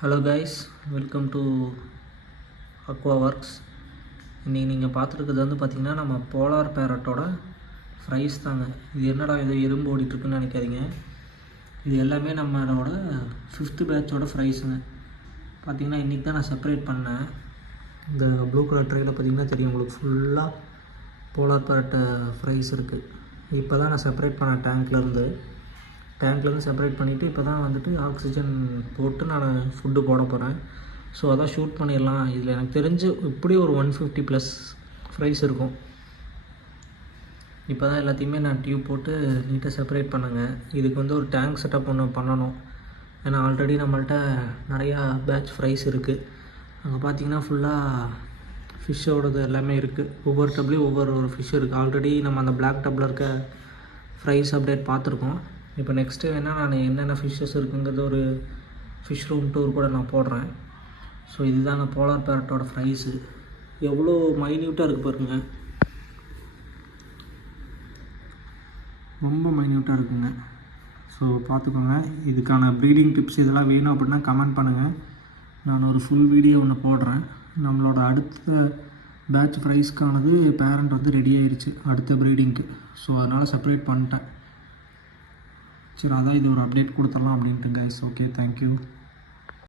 Hello guys, welcome to Aqua works. இன்றைக்கி நீங்கள் பார்த்துருக்கிறது வந்து பார்த்திங்கன்னா நம்ம போலார் பேரட்டோட ஃப்ரைஸ் தாங்க. இது என்னடா இது எறும்பு ஓடிட்டுருக்குன்னு நினைக்காதீங்க. இது எல்லாமே நம்மளோட 5th பேட்சோட ஃப்ரைஸுங்க. பார்த்திங்கன்னா இன்றைக்கி தான் நான் செப்பரேட் பண்ணேன். இந்த ப்ளூ கலர் ட்ரையில் பார்த்திங்கன்னா தெரியும் உங்களுக்கு, ஃபுல்லாக போலார் பேரட்டை ஃப்ரைஸ் இருக்குது. இப்போ தான் நான் செப்பரேட் பண்ணேன் டேங்க்லேருந்து செப்பரேட் பண்ணிவிட்டு இப்போ தான் வந்துட்டு ஆக்சிஜன் போட்டு நான் ஃபுட்டு போட போகிறேன். ஸோ அதான் ஷூட் பண்ணிடலாம். இதில் எனக்கு தெரிஞ்சு இப்படி ஒரு 150+ ஃப்ரைஸ் இருக்கும். இப்போ தான் எல்லாத்தையுமே நான் டியூப் போட்டு நீட்டாக செப்பரேட் பண்ணுங்க. இதுக்கு வந்து ஒரு டேங்க் செட்டப் ஒன்று பண்ணணும். ஏன்னா ஆல்ரெடி நம்மள்ட்ட நிறையா பேட்ச் ஃப்ரைஸ் இருக்குது. அங்கே பார்த்திங்கன்னா ஃபுல்லாக ஃபிஷ்ஷோடது எல்லாமே இருக்குது. ஒவ்வொரு டப்லேயும் ஒவ்வொரு ஃபிஷ் இருக்குது. ஆல்ரெடி நம்ம அந்த பிளாக் டப்பில் இருக்க ஃப்ரைஸ் அப்டேட் பார்த்துருக்கோம். இப்போ நெக்ஸ்ட்டு வேணால் நான் என்னென்ன ஃபிஷ்ஷஸ் இருக்குங்கிறது ஒரு ஃபிஷ் ரூம் டூர் கூட நான் போடுறேன். ஸோ இதுதான் நான் போலார் பேரட்டோட ஃப்ரைஸு. எவ்வளோ மைன்யூட்டாக இருக்குது பாருங்கள், ரொம்ப மைன்யூட்டாக இருக்குங்க. ஸோ பார்த்துக்கோங்க. இதுக்கான ப்ரீடிங் டிப்ஸ் இதெல்லாம் வேணும் அப்படின்னா கமெண்ட் பண்ணுங்கள். நான் ஒரு ஃபுல் வீடியோ ஒன்று போடுறேன். நம்மளோட அடுத்த பேட்ச் ஃப்ரைஸ்க்கானது பேரண்ட் வந்து ரெடி ஆயிடுச்சு அடுத்த ப்ரீடிங்க்கு. ஸோ அதனால் செப்பரேட் பண்ணிட்டேன். சரி, அதான் இது ஒரு அப்டேட் கொடுத்துடலாம் அப்படின்ட்டு கைஸ். Okay, thank you.